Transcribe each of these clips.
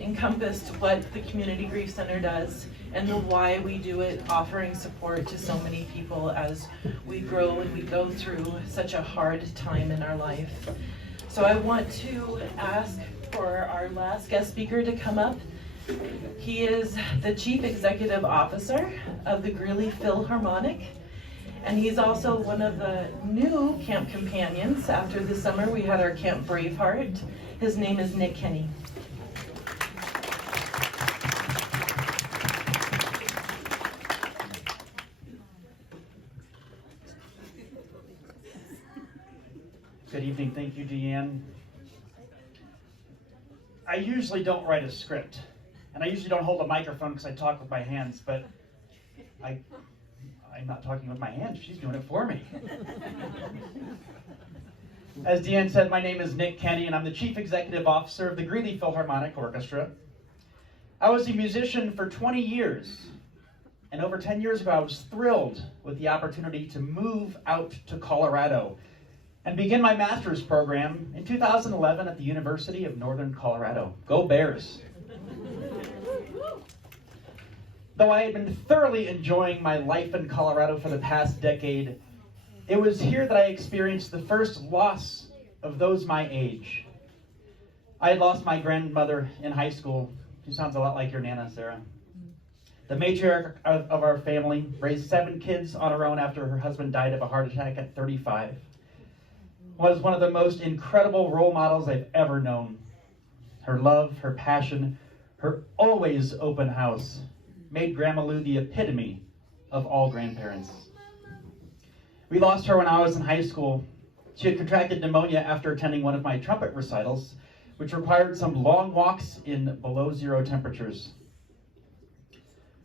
encompassed what the Community Grief Center does and the why we do it, offering support to so many people as we grow and we go through such a hard time in our life. So I want to ask for our last guest speaker to come up. He is the Chief Executive Officer of the Greeley Philharmonic, and he's also one of the new camp companions. After this summer, we had our Camp Braveheart. His name is Nick Kenny. Good evening. Thank you, Deanne. I usually don't write a script, and I usually don't hold a microphone because I talk with my hands, but I'm not talking with my hands. She's doing it for me. As Deanne said, my name is Nick Kenny, and I'm the Chief Executive Officer of the Greeley Philharmonic Orchestra. I was a musician for 20 years, and over 10 years ago, I was thrilled with the opportunity to move out to Colorado and begin my master's program in 2011 at the University of Northern Colorado. Go Bears! Though I had been thoroughly enjoying my life in Colorado for the past decade, it was here that I experienced the first loss of those my age. I had lost my grandmother in high school. She sounds a lot like your Nana, Sarah. The matriarch of our family raised 7 kids on her own after her husband died of a heart attack at 35. Was one of the most incredible role models I've ever known. Her love, her passion, her always open house made Grandma Lou the epitome of all grandparents. We lost her when I was in high school. She had contracted pneumonia after attending one of my trumpet recitals, which required some long walks in below zero temperatures.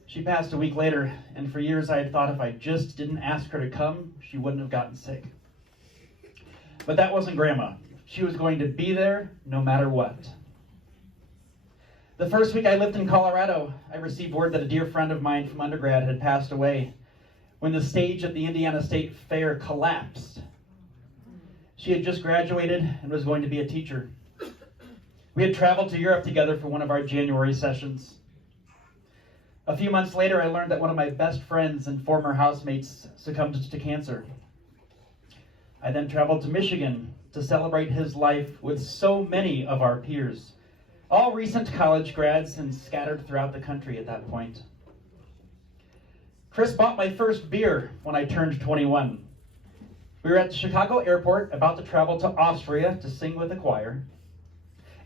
She passed a week later, and for years I had thought if I just didn't ask her to come, she wouldn't have gotten sick. But that wasn't Grandma. She was going to be there no matter what. The first week I lived in Colorado, I received word that a dear friend of mine from undergrad had passed away when the stage at the Indiana State Fair collapsed. She had just graduated and was going to be a teacher. We had traveled to Europe together for one of our January sessions. A few months later, I learned that one of my best friends and former housemates succumbed to cancer. I then traveled to Michigan to celebrate his life with so many of our peers, all recent college grads and scattered throughout the country at that point. Chris bought my first beer when I turned 21. We were at the Chicago airport about to travel to Austria to sing with a choir.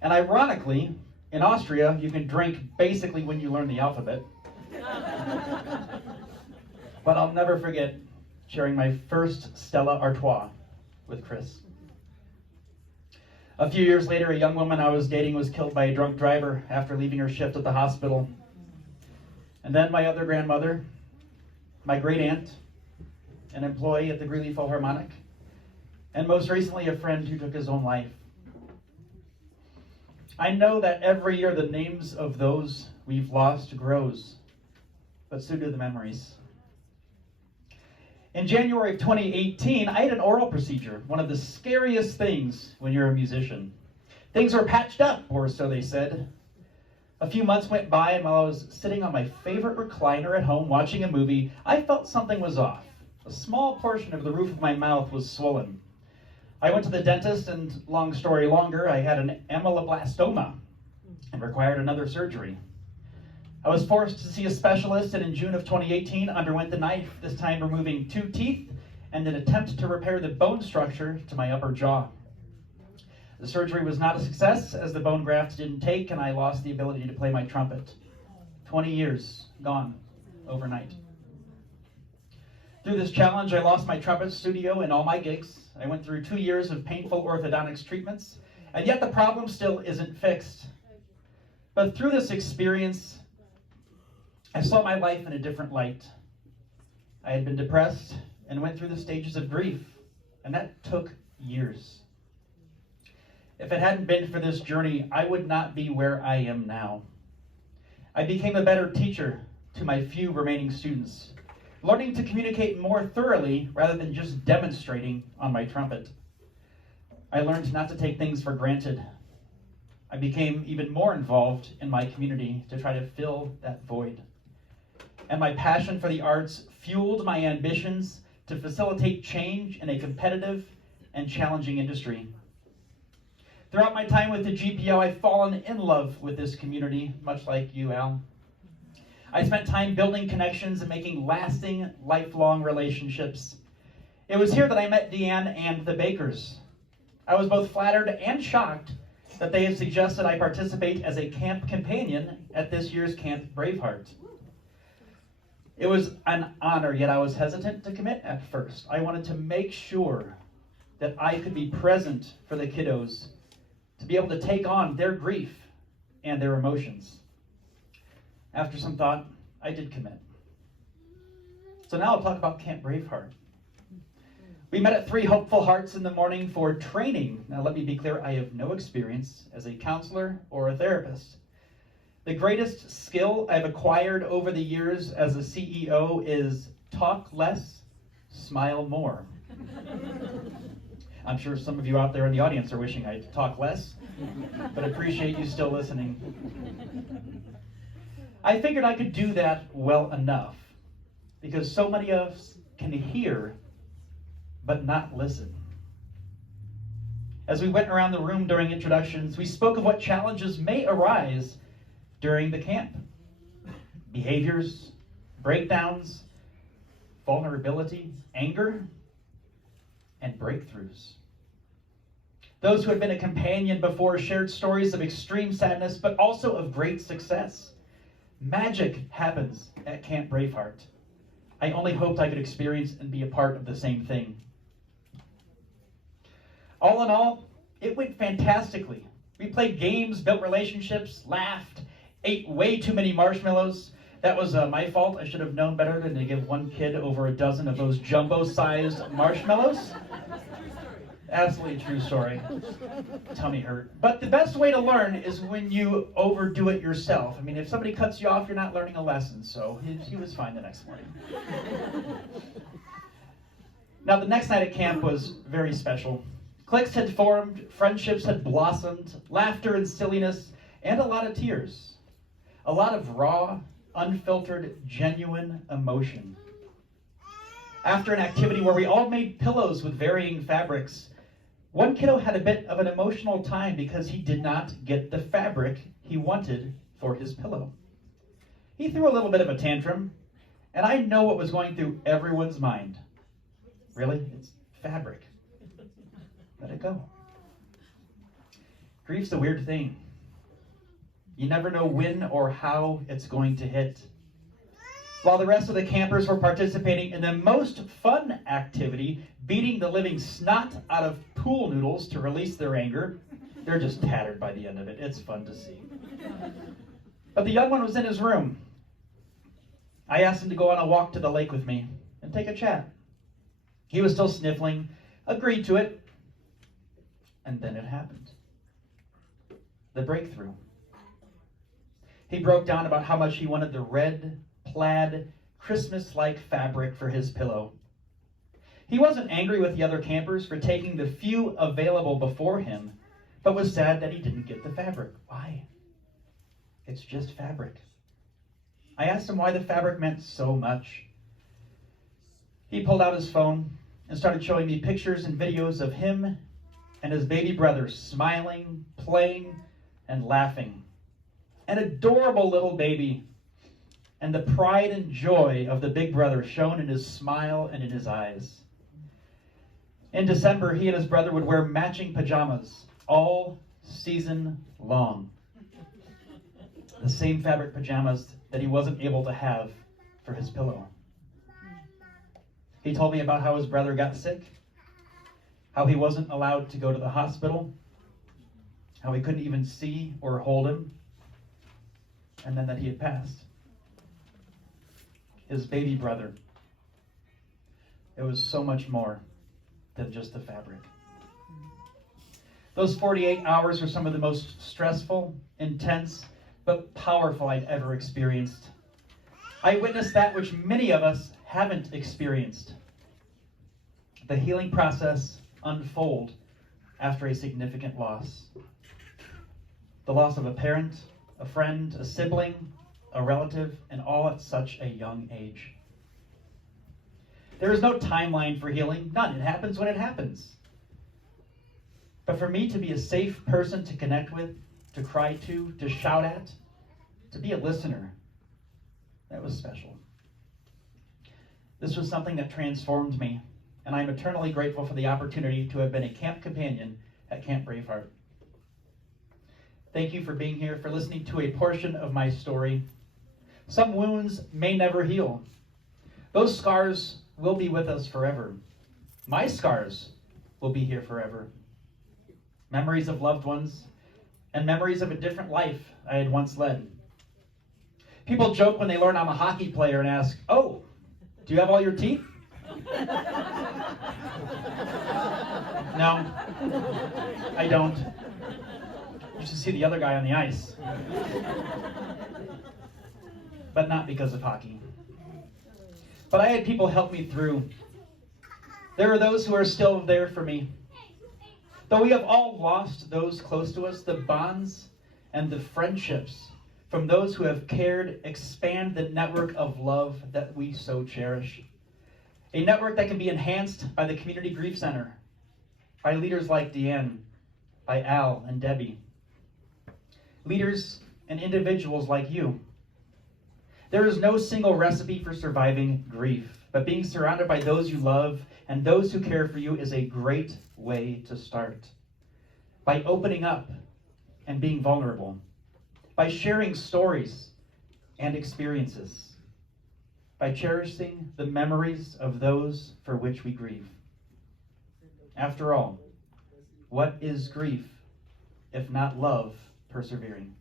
And ironically, in Austria, you can drink basically when you learn the alphabet. But I'll never forget sharing my first Stella Artois with Chris. A few years later, a young woman I was dating was killed by a drunk driver after leaving her shift at the hospital. And then my other grandmother, my great aunt, an employee at the Greeley Philharmonic, and most recently a friend who took his own life. I know that every year the names of those we've lost grows, but so do the memories. In January of 2018, I had an oral procedure, one of the scariest things when you're a musician. Things were patched up, or so they said. A few months went by, and while I was sitting on my favorite recliner at home watching a movie, I felt something was off. A small portion of the roof of my mouth was swollen. I went to the dentist, and long story longer, I had an ameloblastoma and required another surgery. I was forced to see a specialist, and in June of 2018 underwent the knife, this time removing 2 teeth and an attempt to repair the bone structure to my upper jaw. The surgery was not a success as the bone graft didn't take and I lost the ability to play my trumpet. 20 years gone overnight. Through this challenge, I lost my trumpet studio and all my gigs. I went through 2 years of painful orthodontics treatments, and yet the problem still isn't fixed. But through this experience, I saw my life in a different light. I had been depressed and went through the stages of grief, and that took years. If it hadn't been for this journey, I would not be where I am now. I became a better teacher to my few remaining students, learning to communicate more thoroughly rather than just demonstrating on my trumpet. I learned not to take things for granted. I became even more involved in my community to try to fill that void. And my passion for the arts fueled my ambitions to facilitate change in a competitive and challenging industry. Throughout my time with the GPO, I've fallen in love with this community, much like you, Al. I spent time building connections and making lasting, lifelong relationships. It was here that I met Deanne and the Bakers. I was both flattered and shocked that they had suggested I participate as a camp companion at this year's Camp Braveheart. It was an honor, yet I was hesitant to commit at first. I wanted to make sure that I could be present for the kiddos, to be able to take on their grief and their emotions. After some thought, I did commit. So now I'll talk about Camp Braveheart. We met at 3 Hopeful Hearts in the morning for training. Now let me be clear, I have no experience as a counselor or a therapist. The greatest skill I've acquired over the years as a CEO is talk less, smile more. I'm sure some of you out there in the audience are wishing I'd talk less, but appreciate you still listening. I figured I could do that well enough because so many of us can hear but not listen. As we went around the room during introductions, we spoke of what challenges may arise during the camp. Behaviors, breakdowns, vulnerability, anger, and breakthroughs. Those who had been a companion before shared stories of extreme sadness, but also of great success. Magic happens at Camp Braveheart. I only hoped I could experience and be a part of the same thing. All in all, it went fantastically. We played games, built relationships, laughed, ate way too many marshmallows. That was my fault. I should have known better than to give one kid over a dozen of those jumbo-sized marshmallows. Absolutely true story. Tummy hurt. But the best way to learn is when you overdo it yourself. I mean, if somebody cuts you off, you're not learning a lesson. So he was fine the next morning. Now, the next night at camp was very special. Cliques had formed, friendships had blossomed, laughter and silliness, and a lot of tears. A lot of raw, unfiltered, genuine emotion. After an activity where we all made pillows with varying fabrics, one kiddo had a bit of an emotional time because he did not get the fabric he wanted for his pillow. He threw a little bit of a tantrum, and I know what was going through everyone's mind. Really? It's fabric. Let it go. Grief's a weird thing. You never know when or how it's going to hit. While the rest of the campers were participating in the most fun activity, beating the living snot out of pool noodles to release their anger, they're just tattered by the end of it. It's fun to see. But the young one was in his room. I asked him to go on a walk to the lake with me and take a chat. He was still sniffling, agreed to it, and then it happened. The breakthrough. He broke down about how much he wanted the red, plaid, Christmas-like fabric for his pillow. He wasn't angry with the other campers for taking the few available before him, but was sad that he didn't get the fabric. Why? It's just fabric. I asked him why the fabric meant so much. He pulled out his phone and started showing me pictures and videos of him and his baby brother smiling, playing, and laughing. An adorable little baby, and the pride and joy of the big brother shone in his smile and in his eyes. In December, he and his brother would wear matching pajamas all season long. The same fabric pajamas that he wasn't able to have for his pillow. He told me about how his brother got sick, how he wasn't allowed to go to the hospital, how he couldn't even see or hold him, and then that he had passed. His baby brother. It was so much more than just the fabric. Those 48 hours were some of the most stressful, intense, but powerful I'd ever experienced. I witnessed that which many of us haven't experienced. The healing process unfold after a significant loss. the loss of a parent, a friend, a sibling, a relative, and all at such a young age. There is no timeline for healing, none. It happens when it happens. But for me to be a safe person to connect with, to cry to shout at, to be a listener, that was special. This was something that transformed me, and I'm eternally grateful for the opportunity to have been a camp companion at Camp Braveheart. Thank you for being here, for listening to a portion of my story. Some wounds may never heal. Those scars will be with us forever. My scars will be here forever. Memories of loved ones and memories of a different life I had once led. People joke when they learn I'm a hockey player and ask, "Oh, do you have all your teeth?" No, I don't. You should see the other guy on the ice. But not because of hockey. But I had people help me through. There are those who are still there for me. Though we have all lost those close to us, the bonds and the friendships from those who have cared expand the network of love that we so cherish. A network that can be enhanced by the Community Grief Center, by leaders like Deanne, by Al and Debbie. Leaders and individuals like you. There is no single recipe for surviving grief, but being surrounded by those you love and those who care for you is a great way to start. By opening up and being vulnerable. By sharing stories and experiences. By cherishing the memories of those for which we grieve. After all, what is grief if not love persevering?